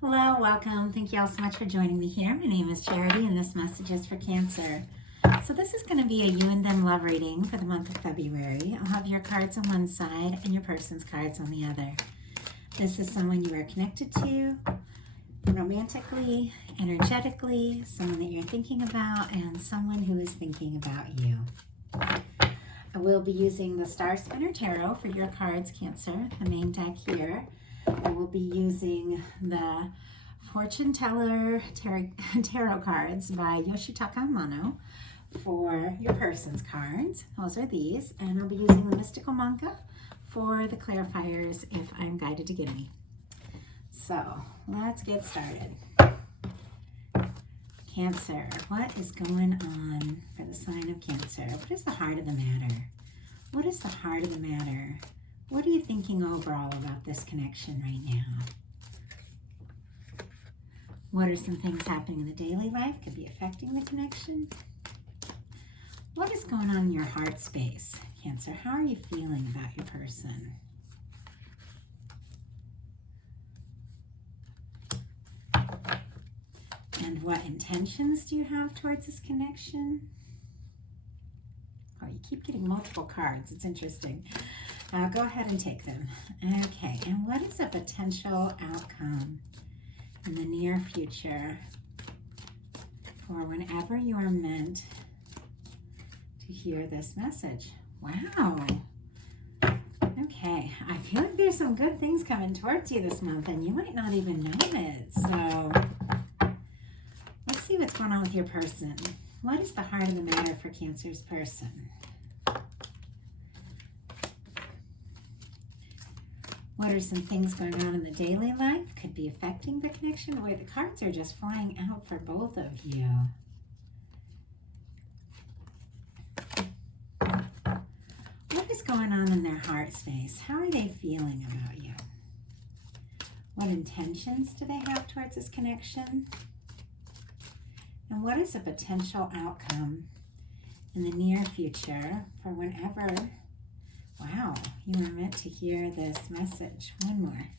Hello, welcome. Thank you all so much for joining me here. My name is Charity and this message is for Cancer. So this is going to be a you and them love reading for the month of February. I'll have your cards on one side and your person's cards on the other. This is someone you are connected to romantically, energetically, someone that you're thinking about, and someone who is thinking about you. I will be using the Star Spinner Tarot for your cards, Cancer, the main deck here. I will be using the Fortune Teller Tarot cards by Yoshitaka Amano for your person's cards. Those are these. And I'll be using the Mystical Manga for the clarifiers if I'm guided to give me. So let's get started. Cancer, what is going on for the sign of Cancer? What is the heart of the matter? What is the heart of the matter? What are you thinking overall about this connection right now? What are some things happening in the daily life could be affecting the connection? What is going on in your heart space, Cancer? How are you feeling about your person? And what intentions do you have towards this connection? Oh, you keep getting multiple cards. It's interesting. Go ahead and take them. Okay, and what is a potential outcome in the near future for whenever you are meant to hear this message? Wow. Okay, I feel like there's some good things coming towards you this month, and you might not even know it. So let's see what's going on with your person. What is the heart of the matter for Cancer's person? What are some things going on in the daily life? Could be affecting the connection. The way the cards are just flying out for both of you. What is going on in their heart space? How are they feeling about you? What intentions do they have towards this connection? And what is a potential outcome in the near future for whenever, wow, you were meant to hear this message? One more.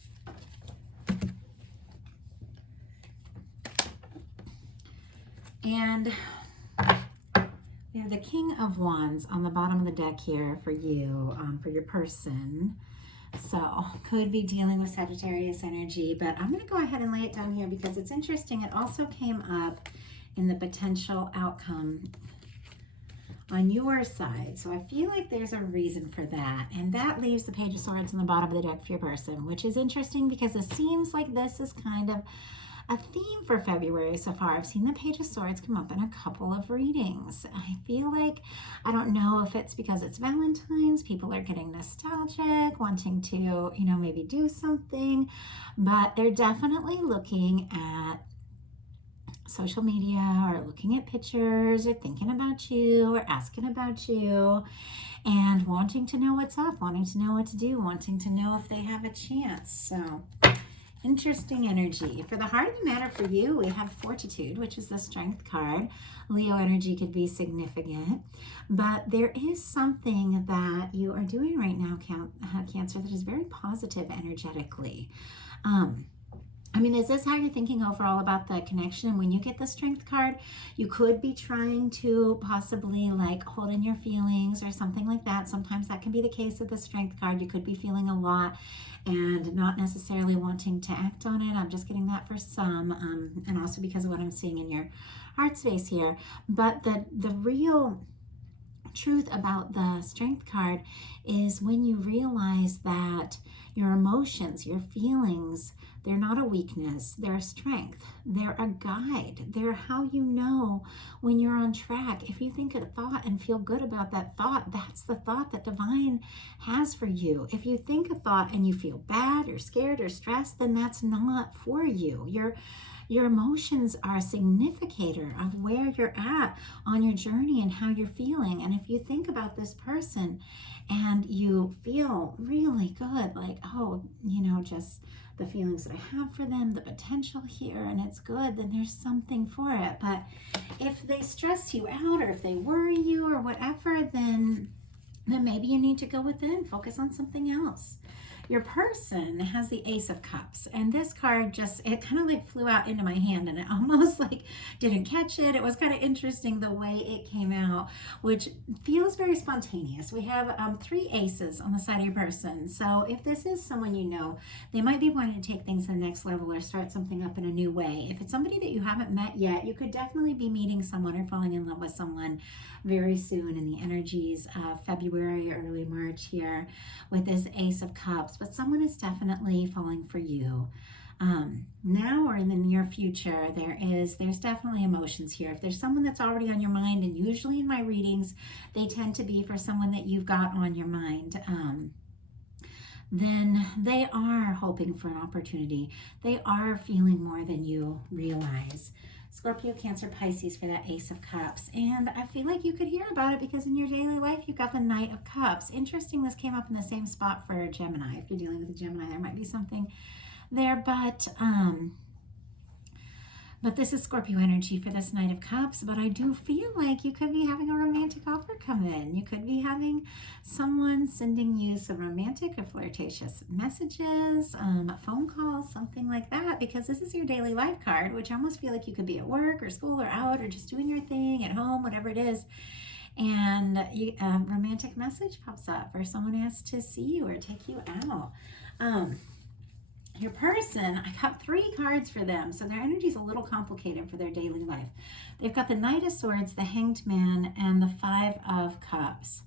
And we have the King of Wands on the bottom of the deck here for you, for your person. So could be dealing with Sagittarius energy, but I'm going to go ahead and lay it down here because it's interesting. It also came up in the potential outcome on your side. So I feel like there's a reason for that. And that leaves the Page of Swords on the bottom of the deck for your person, which is interesting because it seems like this is kind of a theme for February so far. I've seen the Page of Swords come up in a couple of readings. I feel like, I don't know if it's because it's Valentine's, people are getting nostalgic, wanting to, maybe do something, but they're definitely looking at social media or looking at pictures or thinking about you or asking about you and wanting to know what's up, wanting to know what to do, wanting to know if they have a chance. So interesting energy. For the heart of the matter for you, we have Fortitude, which is the Strength card. Leo energy could be significant, but there is something that you are doing right now, Cancer, that is very positive energetically. Is this how you're thinking overall about the connection? When you get the Strength card, you could be trying to possibly like hold in your feelings or something like that. Sometimes that can be the case with the Strength card. You could be feeling a lot and not necessarily wanting to act on it. I'm just getting that for some, and also because of what I'm seeing in your heart space here. But the real truth about the Strength card is when you realize that your emotions, your feelings, they're not a weakness, they're a strength. They're a guide. They're how you know when you're on track. If you think a thought and feel good about that thought, that's the thought that Divine has for you. If you think a thought and you feel bad or scared or stressed, then that's not for you. Your emotions are a significator of where you're at on your journey and how you're feeling. And if you think about this person and you feel really good, like, oh, just the feelings that I have for them, the potential here, and it's good, then there's something for it. But if they stress you out or if they worry you or whatever, then maybe you need to go within, focus on something else. Your person has the Ace of Cups, and this card just, it kind of like flew out into my hand, and it almost like didn't catch it. It was kind of interesting the way it came out, which feels very spontaneous. We have 3 aces on the side of your person. So if this is someone you know, they might be wanting to take things to the next level or start something up in a new way. If it's somebody that you haven't met yet, you could definitely be meeting someone or falling in love with someone very soon in the energies of February, early March here with this Ace of Cups. But someone is definitely falling for you. Now or in the near future, there's definitely emotions here. If there's someone that's already on your mind, and usually in my readings, they tend to be for someone that you've got on your mind, then they are hoping for an opportunity. They are feeling more than you realize. Scorpio, Cancer, Pisces for that Ace of Cups. And I feel like you could hear about it because in your daily life, you've got the Knight of Cups. Interesting, this came up in the same spot for Gemini. If you're dealing with a Gemini, there might be something there, but this is Scorpio energy for this Knight of Cups. But I do feel like you could be having a romantic offer come in. You could be having someone sending you some romantic or flirtatious messages, phone calls, something like that, because this is your daily life card, which I almost feel like you could be at work or school or out or just doing your thing at home, whatever it is. And a romantic message pops up, or someone asks to see you or take you out. Your person, I got 3 cards for them, so their energy is a little complicated for their daily life. They've got the Knight of Swords, the Hanged Man, and the 5 of Cups.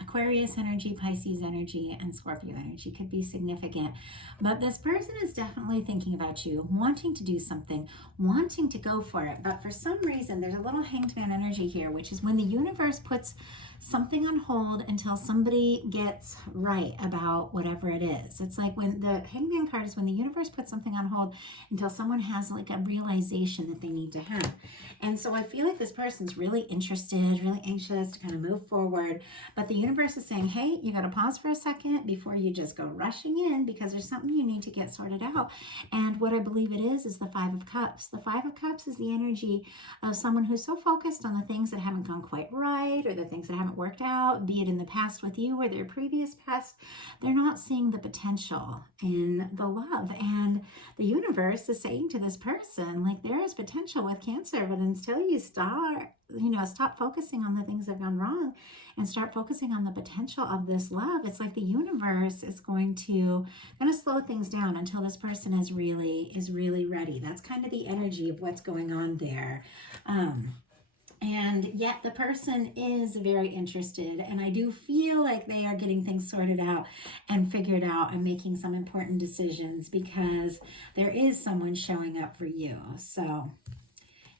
Aquarius energy, Pisces energy, and Scorpio energy could be significant. But this person is definitely thinking about you, wanting to do something, wanting to go for it. But for some reason, there's a little Hanged Man energy here, which is when the universe puts something on hold until somebody gets right about whatever it is. It's like when the Hangman card is when the universe puts something on hold until someone has like a realization that they need to have. And so I feel like this person's really interested, really anxious to kind of move forward. But the universe is saying, hey, you got to pause for a second before you just go rushing in, because there's something you need to get sorted out. And what I believe it is the 5 of Cups. The 5 of Cups is the energy of someone who's so focused on the things that haven't gone quite right, or the things that haven't worked out, be it in the past with you or their previous past. They're not seeing the potential in the love. And the universe is saying to this person, like, there is potential with Cancer, but until you stop focusing on the things that have gone wrong and start focusing on the potential of this love, it's like the universe is going to slow things down until this person is really ready. That's kind of the energy of what's going on there. And yet the person is very interested, and I do feel like they are getting things sorted out and figured out and making some important decisions, because there is someone showing up for you. So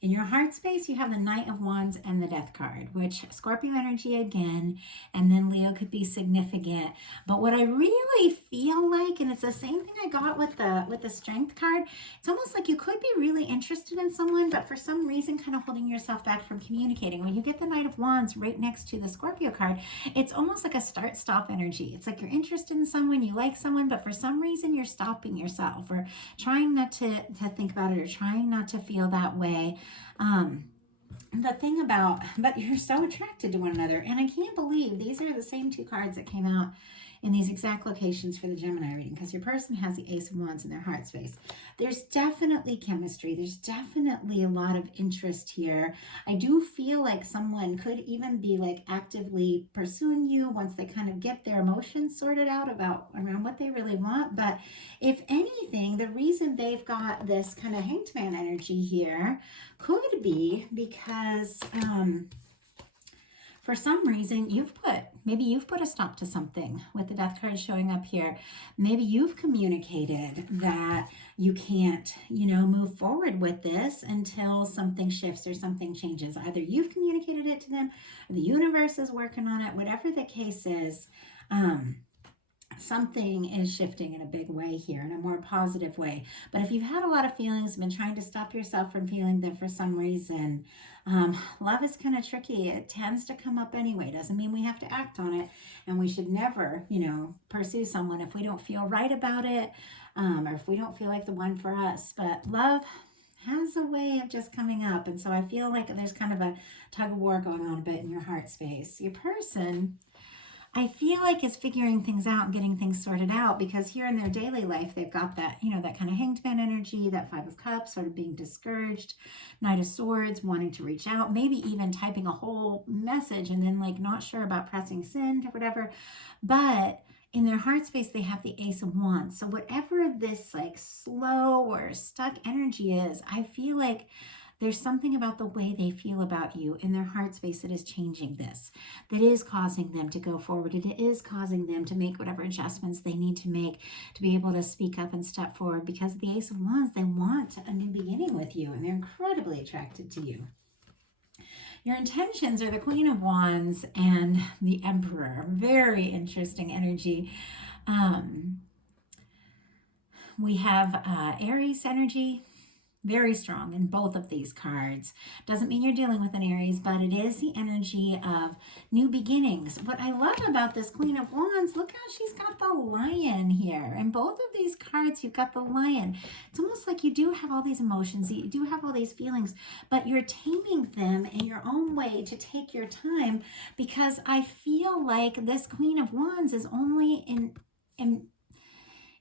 in your heart space, you have the Knight of Wands and the Death card, which Scorpio energy again, and then Leo could be significant. But what I really feel like, and it's the same thing I got with the Strength card, it's almost like you could be really interested in someone, but for some reason kind of holding yourself back from communicating. When you get the Knight of Wands right next to the Scorpio card, it's almost like a start-stop energy. It's like you're interested in someone, you like someone, but for some reason you're stopping yourself or trying not to think about it, or trying not to feel that way. The thing but you're so attracted to one another, and I can't believe these are the same 2 cards that came out in these exact locations for the Gemini reading, because your person has the Ace of Wands in their heart space. There's definitely chemistry. There's definitely a lot of interest here. I do feel like someone could even be like actively pursuing you once they kind of get their emotions sorted out around what they really want. But if anything, the reason they've got this kind of Hanged Man energy here could be because for some reason maybe you've put a stop to something with the Death card showing up here. Maybe you've communicated that you can't, move forward with this until something shifts or something changes. Either you've communicated it to them, or the universe is working on it. Whatever the case is, something is shifting in a big way here, in a more positive way. But if you've had a lot of feelings, been trying to stop yourself from feeling them for some reason, love is kind of tricky. It tends to come up anyway. Doesn't mean we have to act on it, and we should never, pursue someone if we don't feel right about it, or if we don't feel like the one for us. But love has a way of just coming up, and so I feel like there's kind of a tug of war going on a bit in your heart space. Your person, I feel like is figuring things out and getting things sorted out, because here in their daily life, they've got that, that kind of hanged man energy, that Five of Cups, sort of being discouraged, Knight of Swords, wanting to reach out, maybe even typing a whole message and then like not sure about pressing send or whatever. But in their heart space, they have the Ace of Wands. So whatever this like slow or stuck energy is, I feel like there's something about the way they feel about you in their heart space that is changing this, that is causing them to go forward. It is causing them to make whatever adjustments they need to make to be able to speak up and step forward, because the Ace of Wands, they want a new beginning with you and they're incredibly attracted to you. Your intentions are the Queen of Wands and the Emperor. Very interesting energy. We have Aries energy. Very strong in both of these cards. Doesn't mean you're dealing with an Aries, but it is the energy of new beginnings. What I love about this Queen of Wands, look how she's got the lion here. In both of these cards, you've got the lion. It's almost like you do have all these emotions, you do have all these feelings, but you're taming them in your own way to take your time, because I feel like this Queen of Wands is only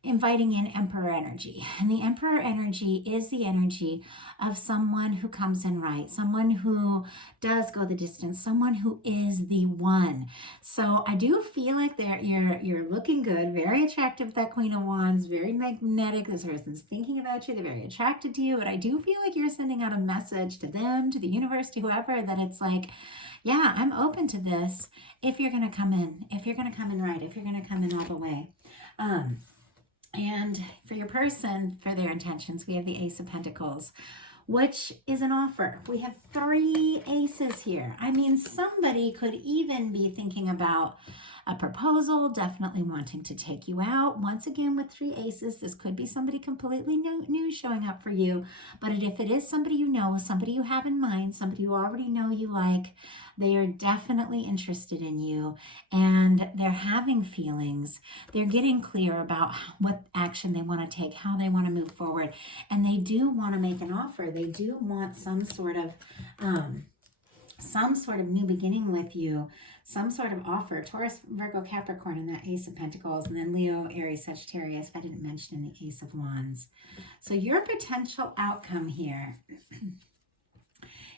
inviting in Emperor energy. And the Emperor energy is the energy of someone who comes in right, someone who does go the distance, someone who is the one. So I do feel like you're looking good, very attractive, that Queen of Wands, very magnetic. This person's thinking about you, they're very attracted to you, but I do feel like you're sending out a message to them, to the universe, to whoever, that it's like, yeah, I'm open to this if you're going to come in, if you're going to come in right, if you're going to come in all the way. And for your person, for their intentions, we have the Ace of Pentacles, which is an offer. We have 3 aces here. I mean, somebody could even be thinking about a proposal, definitely wanting to take you out. Once again, with 3 aces, this could be somebody completely new showing up for you. But if it is somebody you know, somebody you have in mind, somebody you already know you like, they are definitely interested in you and they're having feelings. They're getting clear about what action they want to take, how they want to move forward. And they do want to make an offer. They do want some sort of new beginning with you, some sort of offer. Taurus, Virgo, Capricorn, and that Ace of Pentacles, and then Leo, Aries, Sagittarius, if I didn't mention in the Ace of Wands. So your potential outcome here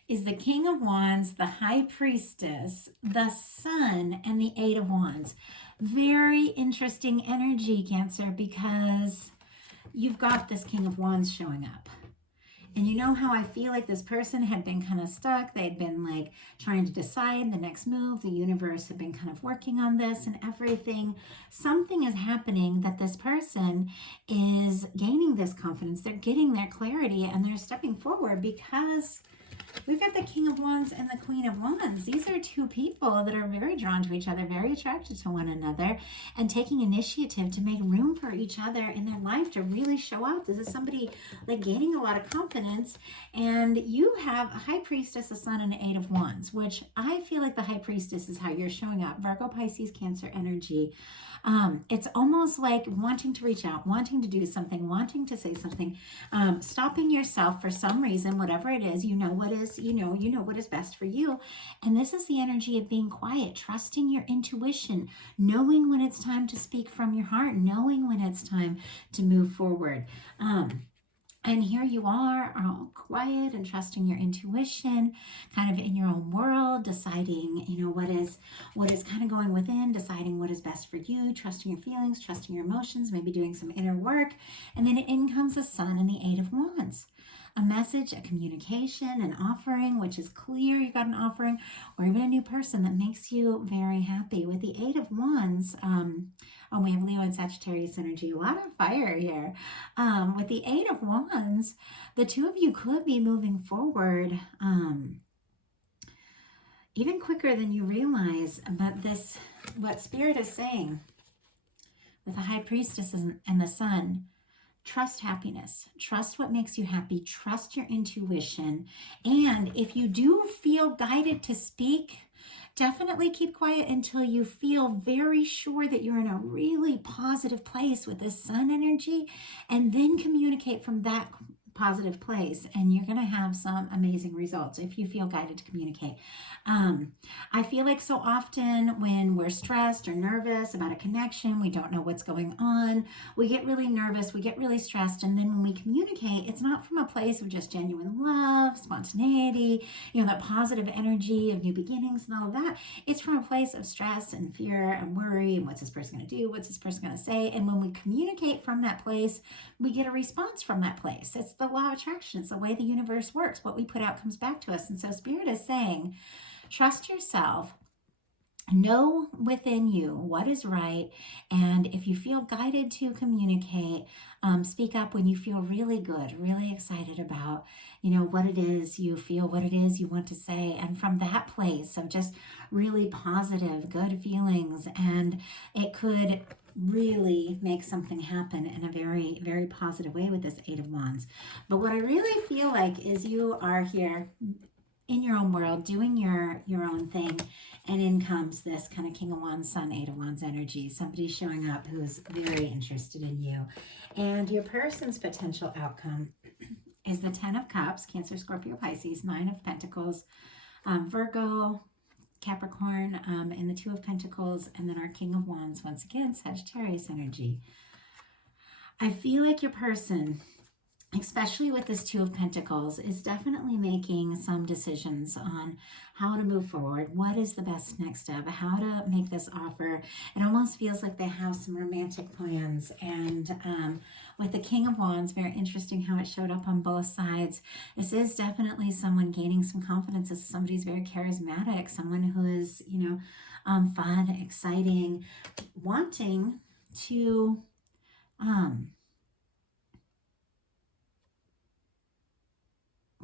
is the King of Wands, the High Priestess, the Sun, and the Eight of Wands. Very interesting energy, Cancer, because you've got this King of Wands showing up. And you know how I feel like this person had been kind of stuck. They'd been like trying to decide the next move. The universe had been kind of working on this and everything. Something is happening that this person is gaining this confidence. They're getting their clarity and they're stepping forward, because we've got the King of Wands and the Queen of Wands. These are 2 people that are very drawn to each other, very attracted to one another, and taking initiative to make room for each other in their life to really show up. This is somebody like gaining a lot of confidence. And you have a High Priestess, a Sun, and an Eight of Wands, which I feel like the High Priestess is how you're showing up. Virgo, Pisces, Cancer energy. It's almost like wanting to reach out, wanting to do something, wanting to say something, stopping yourself for some reason, whatever it is, you know what is best for you. And this is the energy of being quiet, trusting your intuition, knowing when it's time to speak from your heart, knowing when it's time to move forward. And here you are, all quiet and trusting your intuition, kind of in your own world, deciding, what is kind of going within, deciding what is best for you, trusting your feelings, trusting your emotions, maybe doing some inner work. And then in comes the Sun and the Eight of Wands. A message, a communication, an offering, which is clear you got an offering, or even a new person that makes you very happy. With the Eight of Wands, we have Leo and Sagittarius energy, a lot of fire here. With the Eight of Wands, the 2 of you could be moving forward even quicker than you realize. But what Spirit is saying with the High Priestess and the Sun, trust happiness, trust what makes you happy, trust your intuition. And if you do feel guided to speak, definitely keep quiet until you feel very sure that you're in a really positive place with this Sun energy, and then communicate from that positive place, and you're going to have some amazing results if you feel guided to communicate. I feel like so often when we're stressed or nervous about a connection, we don't know what's going on, we get really nervous, we get really stressed, and then when we communicate, it's not from a place of just genuine love, spontaneity, that positive energy of new beginnings and all of that. It's from a place of stress and fear and worry, and what's this person going to do, what's this person going to say. And when we communicate from that place, we get a response from that place. It's the law of attraction. It's the way the universe works. What we put out comes back to us. And so Spirit is saying, trust yourself. Know within you what is right, and if you feel guided to communicate, speak up when you feel really good, really excited about, what it is you feel, what it is you want to say, and from that place of just really positive, good feelings, and it could really make something happen in a very, very positive way with this Eight of Wands. But what I really feel like is you are here in your own world, doing your own thing, and in comes this kind of King of Wands, Sun, Eight of Wands energy. Somebody showing up who's very interested in you. And your person's potential outcome is the Ten of Cups, Cancer, Scorpio, Pisces, Nine of Pentacles, Virgo, Capricorn, and the Two of Pentacles, and then our King of Wands, once again, Sagittarius energy. I feel like your person, especially with this Two of Pentacles, is definitely making some decisions on how to move forward. What is the best next step? How to make this offer? It almost feels like they have some romantic plans. And with the King of Wands, very interesting how it showed up on both sides. This is definitely someone gaining some confidence. This is somebody who's very charismatic, someone who is, fun, exciting, wanting to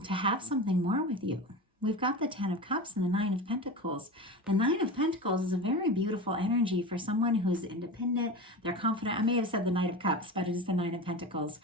have something more with you. We've got the Ten of Cups and the Nine of Pentacles. The Nine of Pentacles is a very beautiful energy for someone who's independent. They're confident. I may have said the Knight of Cups, but it is the Nine of Pentacles.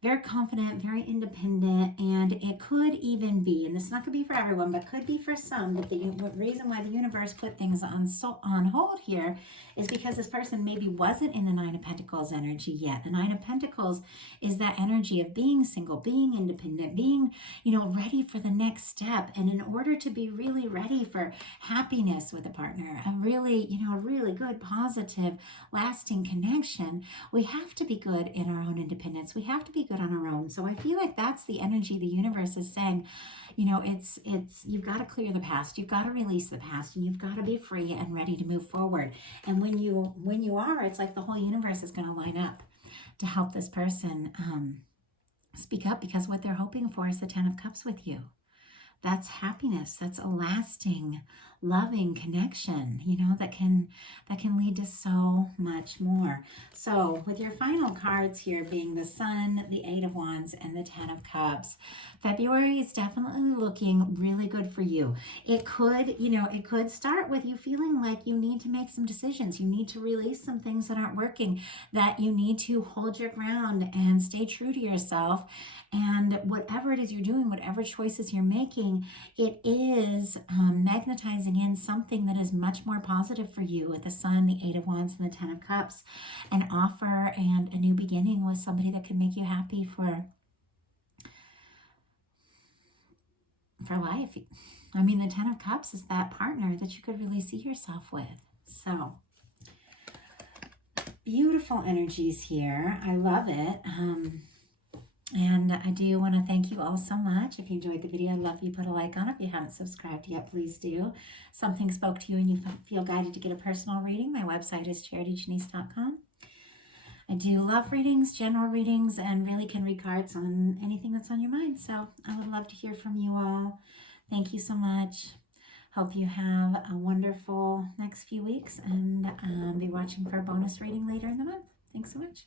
Very confident, very independent, and it could even be, and this is not going to be for everyone, but could be for some, that the reason why the universe put things on hold here is because this person maybe wasn't in the Nine of Pentacles energy yet. The Nine of Pentacles is that energy of being single, being independent, being, ready for the next step. And in order to be really ready for happiness with a partner, a really good, positive, lasting connection, we have to be good in our own independence. We have to be good on our own. So I feel like that's the energy the universe is saying, it's you've got to clear the past, you've got to release the past, and you've got to be free and ready to move forward. And when you are, it's like the whole universe is going to line up to help this person speak up, because what they're hoping for is the Ten of Cups with you. That's happiness. That's a lasting, loving connection, that can lead to so much more. So with your final cards here being the Sun, the Eight of Wands, and the Ten of Cups, February is definitely looking really good for you. It could start with you feeling like you need to make some decisions. You need to release some things that aren't working, that you need to hold your ground and stay true to yourself. And whatever it is you're doing, whatever choices you're making, it is magnetizing in something that is much more positive for you with the Sun, the Eight of Wands, and the Ten of Cups. An offer and a new beginning with somebody that can make you happy for life. I mean, the Ten of Cups is that partner that you could really see yourself with. So beautiful energies here. I love it. And I do want to thank you all so much. If you enjoyed the video, I'd love you put a like on it. If you haven't subscribed yet, please do. Something spoke to you and you feel guided to get a personal reading, my website is charityjanice.com. I do love readings, general readings, and really can read cards on anything that's on your mind. So I would love to hear from you all. Thank you so much. Hope you have a wonderful next few weeks, and be watching for a bonus reading later in the month. Thanks so much.